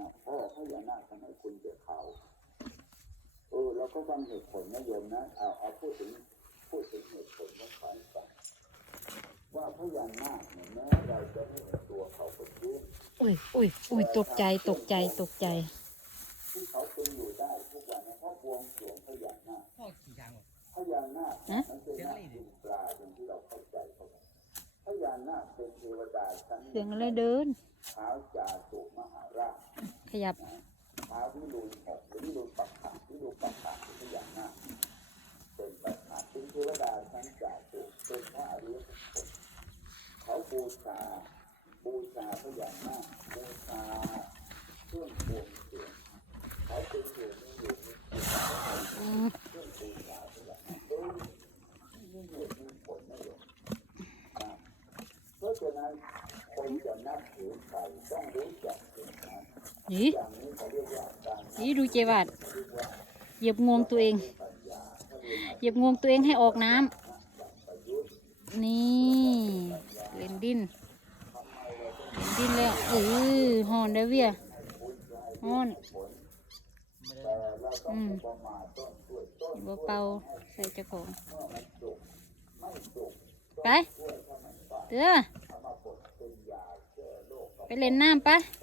นาคพ่อพญานาคทำให้คุณเจ็บเขาเออเราก็ฟังเหตุผลนะโยมนะเอาเอาพูดถึงพูดถึงเหตุผลของความฝันว่าพญานาคเนี่ยแม้เราจะไม่เห็นตัวเขาคนรู้อุ้ยอุ้ยอุ้ยตกใจตกใจตกใจที่เขาเป็นอยู่ได้ทุกวันนะเพราะบวงสรวงพญานาคพ่อขี่ช้างหมดพญานาคฮะมันเป็นนาคกินปลาอย่างที่เราเข้าใจเขาพญานาคเป็นเทวดาชั้นเสียงอะไรเดินเท้าจาตุมหาราช ขยับท้าววิรุณหกหรือวิรุณปักขังวิรุณปักขังเพญานาคเป็นปักขังเป็นเทวดาชั้นจาตุเป็นพระอริยบุคคลเขาบูชาบูชาพญานาคบูชาเครื่องบวงสรวงเขาเป็นอยู่มีอยู่มีกินอืมเครื่องบูชาพญานาคเอ้ยนี่เหตุมีผลนะโยเพราะฉะนั้นคนจะนับถือใครต้องรู้ นี่นี่ดูเจวาดเหยียบงวงตัวเอง เหยียบงวงตัวเองให้ออกน้ำนี่เล่นดินเล่นดินแล้วเออหอนได้เวียหอนอืมประมาทต้นกล้วเป่าใส่เจ้าของไปเด้อไปเล่นน้ำไปะ